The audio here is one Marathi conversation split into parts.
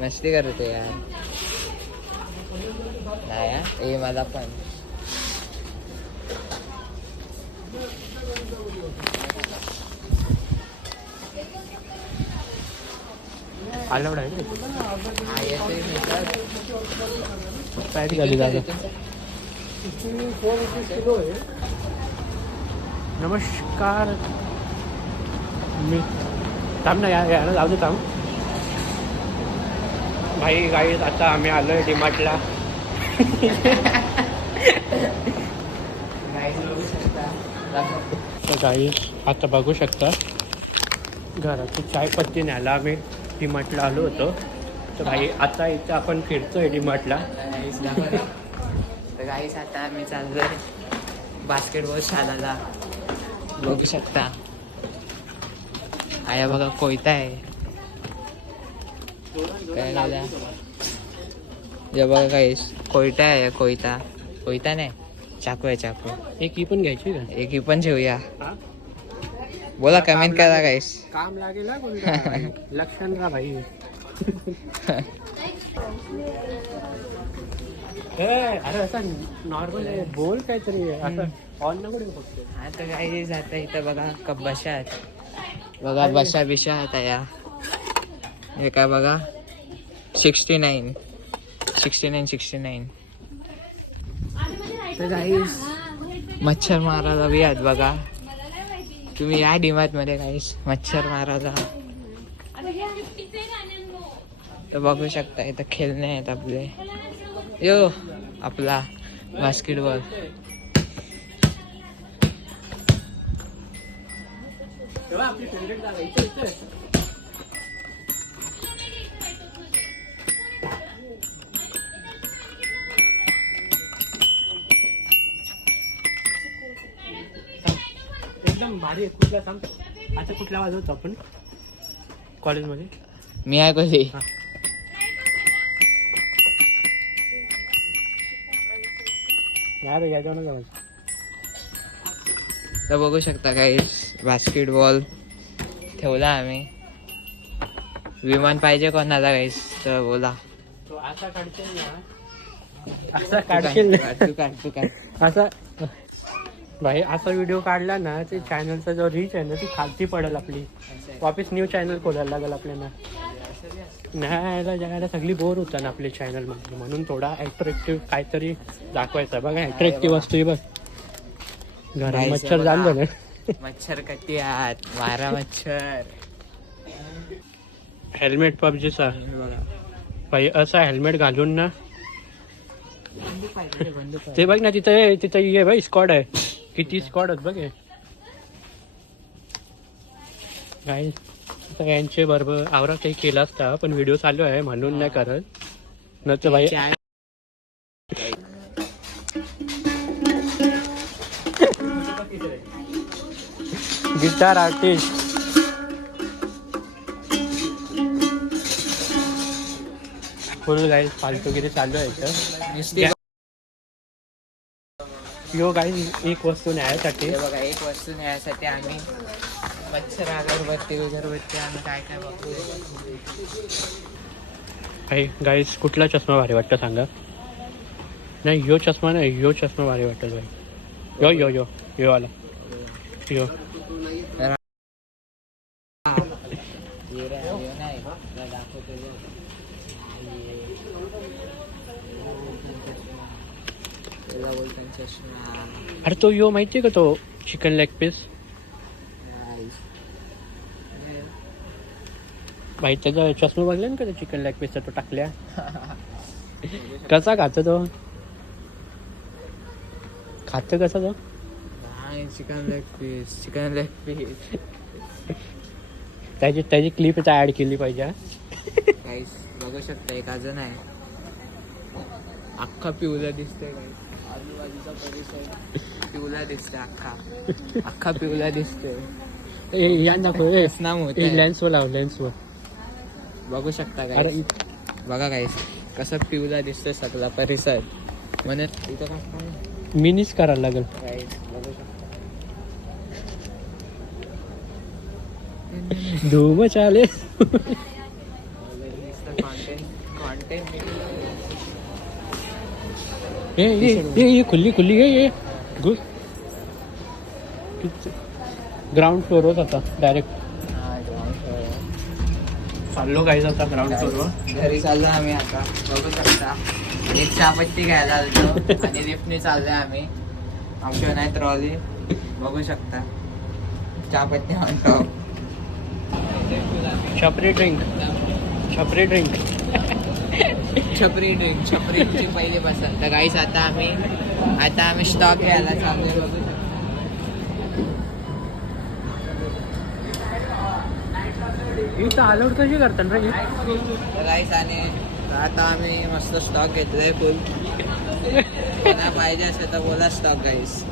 मस्ती करते यार. नाही हे मला पण आलवड आहे नमस्कार. मी थांब ना यायला जाऊ दे थांब. भाई गाईज आता आम्ही आलोय डीमार्टला. तर गाईज आता बघू शकता घराची चायपत्ती न्यायला आम्ही डीमार्टला आलो होतो. तर भाई आता इथं आपण फिरतोय डीमार्टला. तर गाईस आता आम्ही चाललोय बास्केटबॉल शाळेला. बघू शकता आया बघा कोयता आहे. काय झालं हे बघा गाईस कोयता आहे. कोयता कोयता नाही चाकू आहे चाकू. एक ही पण घ्यायची का? एक ही पण ठेवूया. बोला कमेंट करा गाईस. काम लागेल ना कोणतं लक्षण का भाई. अरे असं नॉर्मल आहे बोल काहीतरी असं ऑन नको फक्त. आता गाईस आता इथं बघा कप बशा आहेत. बघा बशा बिशा आहेत या. हे काय बघा 69. तर गाईस मच्छर मारायला बी आहेत बघा. तुम्ही या डीमार्ट मध्ये गाईस मच्छर मारायला. तर बघू शकता इथं खेळणे आहेत आपले. यो आपला बास्केटबॉल. आपली फेवरेट जागा इथे. एकदम भारी. कुठला सांग आता कुठला वाजवतो आपण कॉलेजमध्ये. मी आहे कधी तर बघू शकता गाईस बास्केटबॉल ठेवला आम्ही. विमान पाहिजे कोणाला गाईस तर बोला. तो असा काढशील ना असा काढशील तू काढ. असा भाई असा व्हिडिओ काढला ना ते चॅनलचा जो रीच आहे ना ती खालती पडेल आपली. वापस न्यू चॅनल खोलायला लागेल आपल्याला. नाही जगायला सगळी बोर होता ना आपल्या चॅनल मध्ये. म्हणून थोडा अट्रॅक्टिव्ह काहीतरी दाखवायचा. बघा अट्रॅक्टिव्ह वस्तू बघ. घरात मच्छर झालं ना. मच्छर कटी आहात मारा मच्छर. हेल्मेट पबजीचा भाई असा हेल्मेट घालून ना ते बघ ना तिथं ये भाई स्क्वॉड आहे. किती स्क्वॉड आहेत बघ. काय यांचे बरोबर आवरा काही केला असता पण व्हिडिओ चालू आहे म्हणून नाही करत. न तर भाई गिटार आर्टिस्ट फुल गाईज फालतूगिरी चालू आहे. यो गाईज एक वस्तू न्यायासाठी बघा एक वस्तू न्यायासाठी आम्ही मच्छर अगरबत्ती आम्ही काय काय बघू. गाईज कुठला चष्मा भारी वाटतं सांगा. नाही यो चष्मा नाही यो चष्मा भारी वाटत भाई. यो यो यो यो आला यो. अरे तो यो माहितीये का तो चिकन लेग पीस भाई. त्याचा चष्मा बघला ना का चिकन लेग पीसचा तो टाकल्या. कसा खातो तो खातो कसा तो. चिकन लेग पीस त्याची क्लिप ऍड केली पाहिजे. गाईस बघू शकता एक अजून आहे. अख्खा पिवला दिसतोय गाईस. आजूबाजूचा परिसर पिवला दिसतोय. अख्खा पिवला दिसतोय. या दाखव लेन्स वर लाव लेन्स वर. बघू शकता गाईस. बघा गाईस कसा पिवला दिसतोय सगळा परिसर. म्हणत इथं काय मिनीच करायला लागेल. गाईस बघू शकता धूम चाले ये खुली खुली है ये घुस ग्राउंड फ्लोअरवर आता डायरेक्ट चाललो काहीच आता ग्राउंड फ्लोअरवर घरी चाललो आम्ही आता बघू शकता. एक चहापत्ती घ्यायला आलतो आणि लिफ्टने चाललोय आम्ही. आमच्या नाही ट्रॉली बघू शकता. चहापत्ती म्हणतो छपरी ड्रिंक छपरी ड्रिंक छपरी ड्रिंक छपरीची पहिली पसंत. तर गाईस आता आम्ही स्टॉक घ्यायला चाललोय बघू शकता. इथं अलाउड कशी करतात रे तर गाईस आणि आता आम्ही मस्त स्टॉक घेतलाय फुल. कोणा पाहिजे असेल तर बोला स्टॉक गाईस.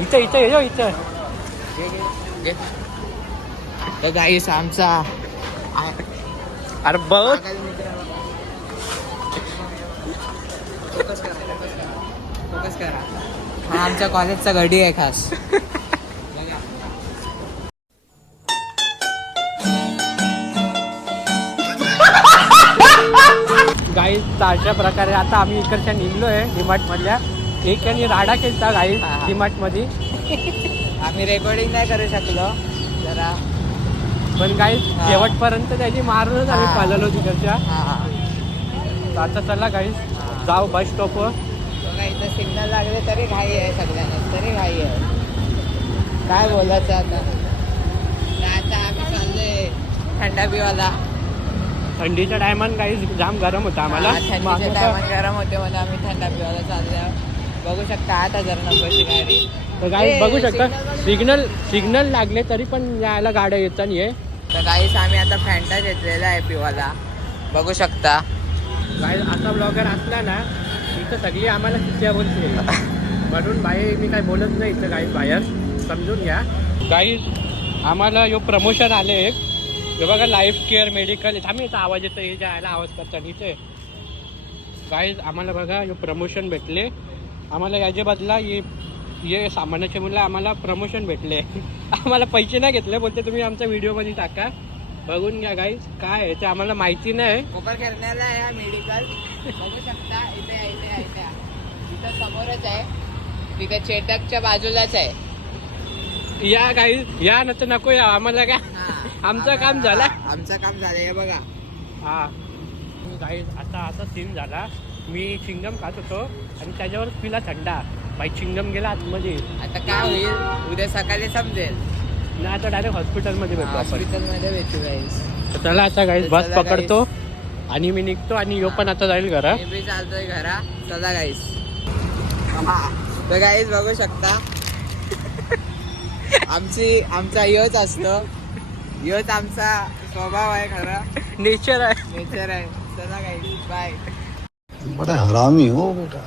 इथं इथं ये इथं तर गाईस आमचा अरे बघ फोकस करा. हा आमच्या कॉलेजचा गडी आहे खास. गाईज अशा प्रकारे आता आम्ही इकडच्या निघलोय डीमार्ट मधल्या. एक यांनी राडा केलता गाईज डीमार्ट मध्ये. आम्ही रेकॉर्डिंग नाही करू शकलो जरा पण गाईज शेवटपर्यंत त्याची मारूनच आम्ही पाललो तिकडच्या. तर आता चला गाईज जाऊ बस स्टॉपवर. इथं सिग्नल लागले तरी घाई आहे सगळ्यांना. तरी घाई आहे काय बोलायचं आता. आता आम्ही चाललोय थंडा पिवाला. थंडीच्या टायमान गाईज जाम गरम होता आम्हाला. थंडीच्या टायमात गरम होते म्हणून आम्ही थंडा पिवाला चाललोय. बघू शकता 8,000 नंबरची गाडी. तर गाईज बघू शकता सिग्नल लागले तरी पण यायला गाड्या येत नाहीये. तर गाईस आम्ही आता फॅन्टा घेतलेला आहे पिवाला बघू शकता. गाईज असा ब्लॉगर असला ना इथं सगळी आम्हाला शिष्या बोलते म्हणून बाई मी काय बोलत नाही इथं. गाईज बाहेर समजून घ्या. गाईज आम्हाला यो प्रमोशन आले एक. हे बघा लाईफ केअर मेडिकल. आम्ही इथं आवाज येतो हे जायला आवाज करतात इथे. गाईज आम्हाला बघा यो प्रमोशन भेटले. आम्हाला याच्या बदला ये सामानाचे म्हणलं आम्हाला प्रमोशन भेटले. आम्हाला पैसे नाही घेतले. बोलते तुम्ही आमच्या व्हिडिओमध्ये टाका बघून घ्या गाईज काय आहे ते आम्हाला माहिती नाही. कोपर खेळण्याला आहे हा मेडिकल बघू शकता. इथे इथं समोरच आहे. तिथे चेटकच्या बाजूलाच आहे. या गाईज या नंतर नको या आम्हाला काय आमचं काम झालं. आमचं काम झालं हे बघा. हा गाईज आता असा सीन झाला. मी चिंगम खात होतो आणि त्याच्यावर पिला थंडा. बाई चिंगम गेला आतमध्ये. आता काय होईल उद्या सकाळी समजेल ना. आता डायरेक्ट हॉस्पिटलमध्ये भेटतो आपण. हॉस्पिटलमध्ये भेटू गाईस. चला आता गाईज बस पकडतो आणि मी निघतो आणि यो पण आता जाईल घरा. मी बी चालतोय घरा. चला गाईस. तर गाईस बघू शकता आमचा योच असतो. योच आमचा स्वभाव आहे खरा. नेचर आहे नेचर आहे. चला गाईस बाय. बड़ा हरामी हो बेटा.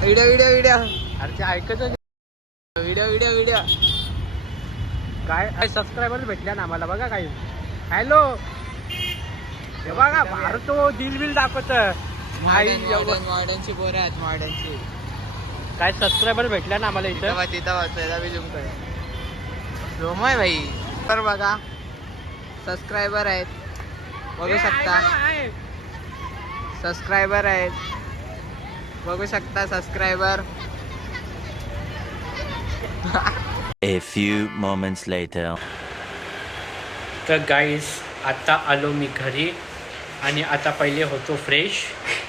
व्हिडिओ अरे ते ऐकतच व्हिडिओ काय सबस्क्रायबर भेटल्या ना आम्हाला बघा काही. हॅलो हे बघा अरे तो दिल दाखवत मॉडर्नची पोरं आहेत. मॉडर्नची काय सबस्क्रायबर भेटल्या ना आम्हाला इथं. तिथं वाचायला बी झुम कर रोमय भाई. तर बघा सबस्क्रायबर आहेत बघू शकता. सबस्क्रायबर आहेत बघू शकता. Subscriber. A few moments later. तर गाईस आता आलो मी घरी आणि आता पहिले होतो फ्रेश.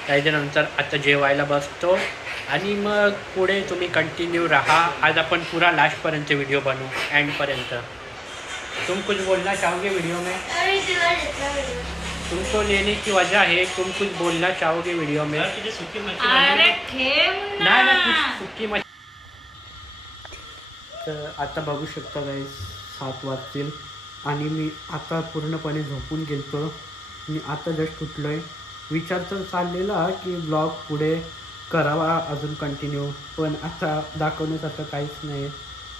त्याच्यानंतर आता जेवायला बसतो आणि मग पुढे तुम्ही कंटिन्यू रहा. आज आपण पूरा लास्टपर्यंत व्हिडिओ बनवू एंडपर्यंत. तुम कुछ बोलना चाहोगे वीडियो में? तुमको लेने की वजह है. तुम कुछ बोलना चाहोगे वीडियो में? अरे ठेव नाही ना. सुकी मच्छी. तर आता बघू शकता गाईस 7 वाजतील आणि मी आता पूर्णपणे झोपून गेलतो आणि आता जस्ट उठलो आहे. विचार तर चाललेला की ब्लॉग पुढे करावा अजून कंटिन्यू, पण आता दाखवण्यासारखं काहीच नाही.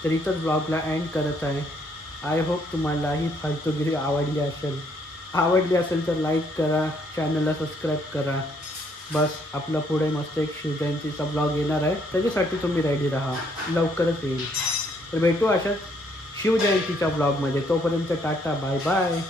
तर इथंच ब्लॉगला एंड करत आहे. आय होप तुम्हाला ही फालतूगिरी आवडली असेल तर लाईक करा, चॅनलला सबस्क्राईब करा. बस आपला पुढे मस्त एक शिवजयंतीचा ब्लॉग येणार आहे, त्याच्यासाठी तुम्ही रेडी राहा, लवकरच येईल. तर भेटू अशाच शिवजयंतीच्या ब्लॉगमध्ये. तोपर्यंत टाटा बाय बाय.